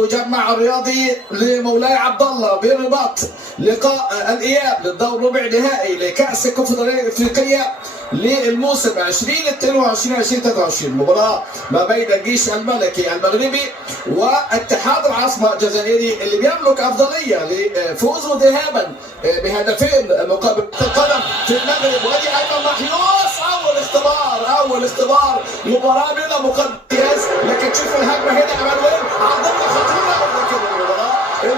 مجمع الرياضي لمولاي عبد الله بالرباط، لقاء الاياب للدور ربع نهائي لكاس الكونفدراليه الافريقيه للموسم 2022 2023. مباراه ما بين الجيش الملكي المغربي واتحاد العاصمه الجزائري اللي بيملك افضليه لفوزه ذهابا بهدفين مقابل القدم في المغرب. وادي ايمن محيوس، اول اختبار مباراه بلا مقدس، لكن تشوف الهجمه هنا امانويل عرضيه خطيره، لكن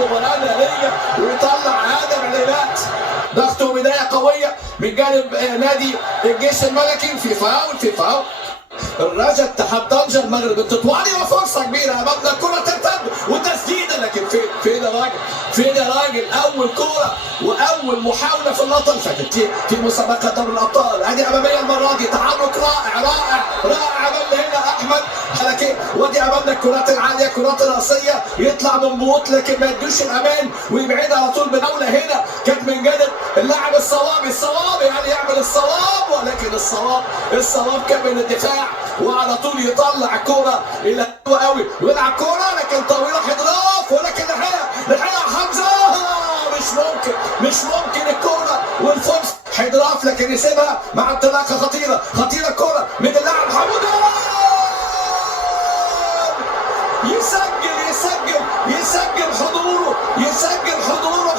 المباراه ناريه ويطلع ادم عليلات. ضغطه بدايه قويه من جانب نادي الجيش الملكي. في فاول الرجا اتحاد طنجة المغرب التطواني، وفرصه كبيره امامنا، الكره ترتد وتسديده، لكن فين يا راجل اول كوره واول محاوله في اللقطه اللي فاتت في مسابقه دوري الابطال. ادي اماميه المره دي، تحرك رائع من هنا احمد حلكي. ودي امامنا الكرات العاليه، كرات راسيه، يطلع من بوط لكن ما يدوش الامان ويبعد على طول بنوله. هنا كانت من جانب اللاعب الصواب يعني يعمل الصواب، ولكن الصواب كان من الدفاع وعلى طول يطلع الكوره الى قوي ويلعب كوره لكن طويله حضراف، ولكن لحقها حمزه. مش ممكن الكوره والفرصه حضراف، لكن يسيبها مع انطلاقه خطيره كوره من اللاعب حمودان. يسجل حضوره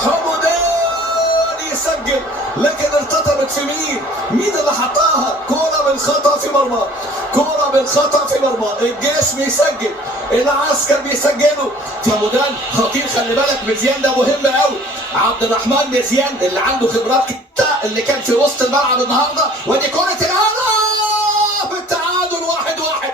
حمودان يسجل، لكن ارتطمت في مين اللي حطاها؟ كوره بالخطا في مرمى الجيش بيسجل، العسكر بيسجلوا. حمودان خطير، خلي بالك مزيان ده مهم قوي. عبد الرحمن مزيان اللي عنده خبرات كتير، اللي كان في وسط الملعب النهارده. ودي كره الهدف، التعادل 1-1.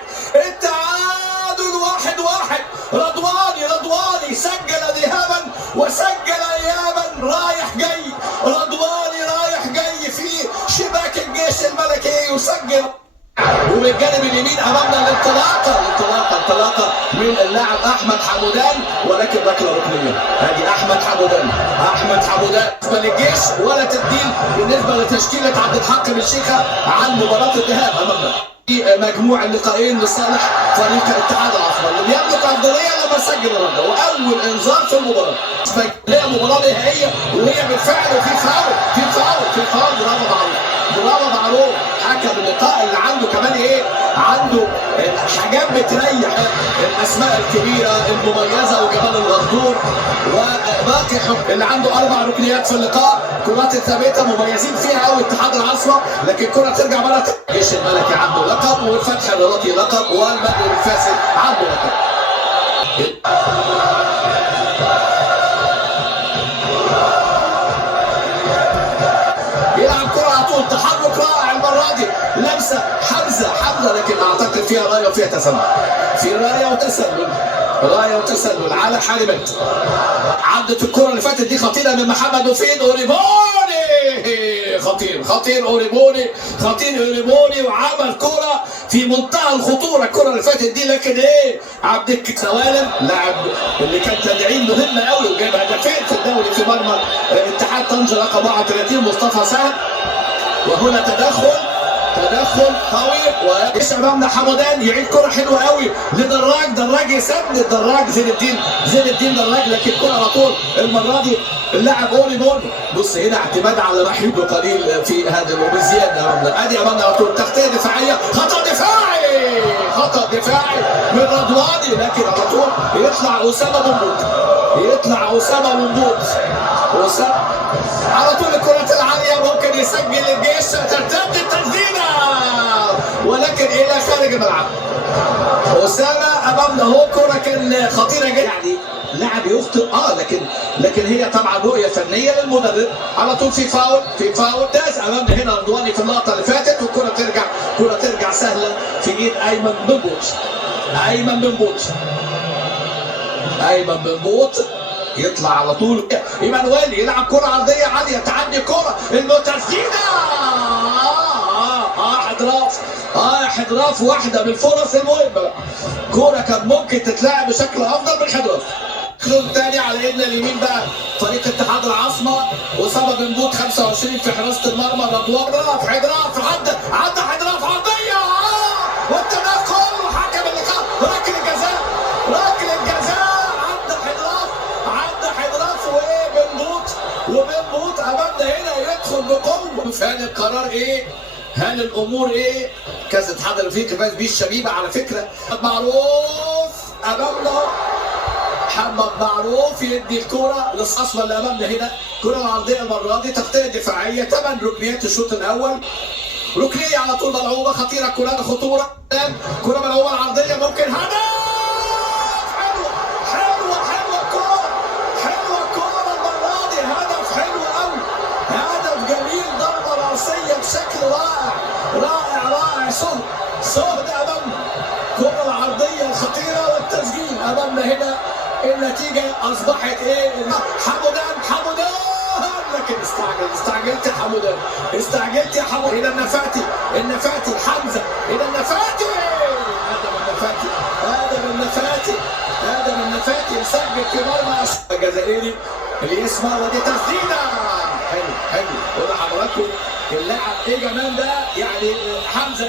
رضواني سجل ذهابا وسجل ايابا، رايح جاي في شباك الجيش الملكي يسجل. ومن الجانب اليمين امامنا الانطلاقه من اللاعب احمد حمودان، ولكن ركله ركنيه. ادي احمد حمودان بالنسبه للجيش ولا تبديل بالنسبه لتشكيله عبد الحق بن شيخه عن مباراه الذهاب امامنا. مجموع اللقاءين لصالح فريق اتحاد العاصمه اللي بيملك افضليه لما سجل الرده، واول انذار في المباراه. هي مباراه نهائيه وهي بالفعل، وفي فاول برافو معروف حكم اللقاء اللي عنده كمان عنده حاجات بتريح الاسماء الكبيره المميزه وجمال الغندور وباقي اللي عنده 4 ركنيات في اللقاء. كرات الثابته مميزين فيها قوي اتحاد العاصمه، لكن كره ترجع مره الجيش الملكي عنده لقب، والفتح الرياضي لقب، والمغرب الفاسد عنده لقب. يلعب كره على طول، تحرك رائع المره دي، لمسه حمزه، لكن اعتقد فيها رايه وفيها تسلل. في رايه وتسلل على حالبات. عدت الكره اللي فاتت دي خطيره من محمد وفين اوريبوني، خطير اوريبوني وعمل كره في منتهى الخطوره الكره اللي فاتت دي، لكن عبد سوالم لاعب اللي كان تدعيم مهم قوي وجاب هدفين في الدوري في مرمى اتحاد طنجة رقم 34 مصطفى سهل. وهنا تدخل قوي، وايش امامنا حمودان يعيد كره حلوه قوي لدراج يسدد، زين الدين دراج، لكن كره على طول المره دي اللاعب اوريبوني. بص هنا اعتماد على رحيل قليل في هذا وبزياده امامنا. ادي امامنا على طول تغطيه دفاعيه، خطا دفاعي من رضواني، لكن على طول يطلع اسامه بنبوت على طول الكرات العاليه، ممكن يسجل الجيش، ترتد التسديده ولكن الى خارج الملعب. اسامه امامنا هو كره كان خطيره جدا، يعني لاعب يخطئ لكن هي طبعا رؤيه فنيه للمدرب. على طول في فاول داز امامنا هنا رضواني في اللقطه اللي فاتت، والكره ترجع سهله في ايد ايمن بن بوت يطلع على طول ايمانويل، يلعب كره عرضيه عاليه، تعدي كره المتسديده، حضراف واحده من الفرص المهمه. كوره كان ممكن تتلعب بشكل افضل من حضراف. الثاني على ايدنا اليمين بقى فريق اتحاد العاصمه، اسامه بن بوت 25 في حراسه المرمى، رضوان حضراف عدى حضراف عرضيه، والتدخل وحكم اللقاء ركله بقوه. هل القرار ايه؟ هل الامور ايه؟ كاس الاتحاد الافريقي فاز بيه الشبيبه على فكره. معروف امامنا، محمد معروف يدي الكرة للأصفر اللي أمامنا هنا، كرة العرضية المرة دي تغطية دفاعية، 8 ركنيات الشوط الأول، ركنية على طول ملعوبة خطيرة، كرة خطورة، كرة ملعوبة العرضية ممكن هدف. حلوة حلوة حلوة الكرة، حلوة الكرة المرة دي، هدف حلو قوي، هدف جميل، ضربة رأسية بشكل رائع رائع رائع. صهد أمامنا، الكرة العرضية الخطيرة والتسجيل أمامنا هنا. النتيجة أصبحت إيه؟ حمودان لكن استعجلت يا حمودان، استعجلت يا حمودان. إلى النفاتي حمزة، إلى النفاتي، آدم النفاتي مسجل في مرمى الجزائري اللي اسمه، ودي تسديدة حلو. قول لحضراتكم اللاعب إيه جمال ده، يعني حمزة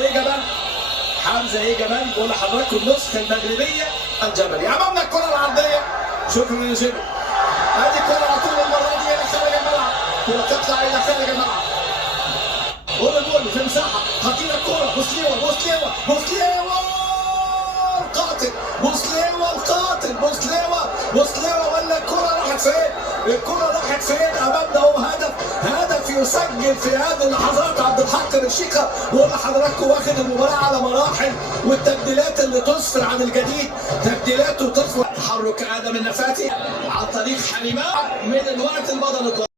إيه جمال، بقول لحضراتكم النسخة المغربية الجبلي. أمامنا الكرة العرضية، شكرا يا جيمي. ادي الكرة على طول المرة دي إلى خارج الملعب، كرة تطلع إلى خارج الملعب. جول في مساحة خطيرة، الكرة بوسليوة القاتل، بوسليوة ولا الكرة راحت فين؟ أمامنا هو هدف يسجل في هذه اللحظات عبد الحق الشيخة. بقول لحضراتكم واخد المباراة على مراحل، والتبديلات اللي تسفر عن الجديد، تبديلات وتسفر. تحرك آدم النفاتي عن طريق حليمة من الوقت المضى.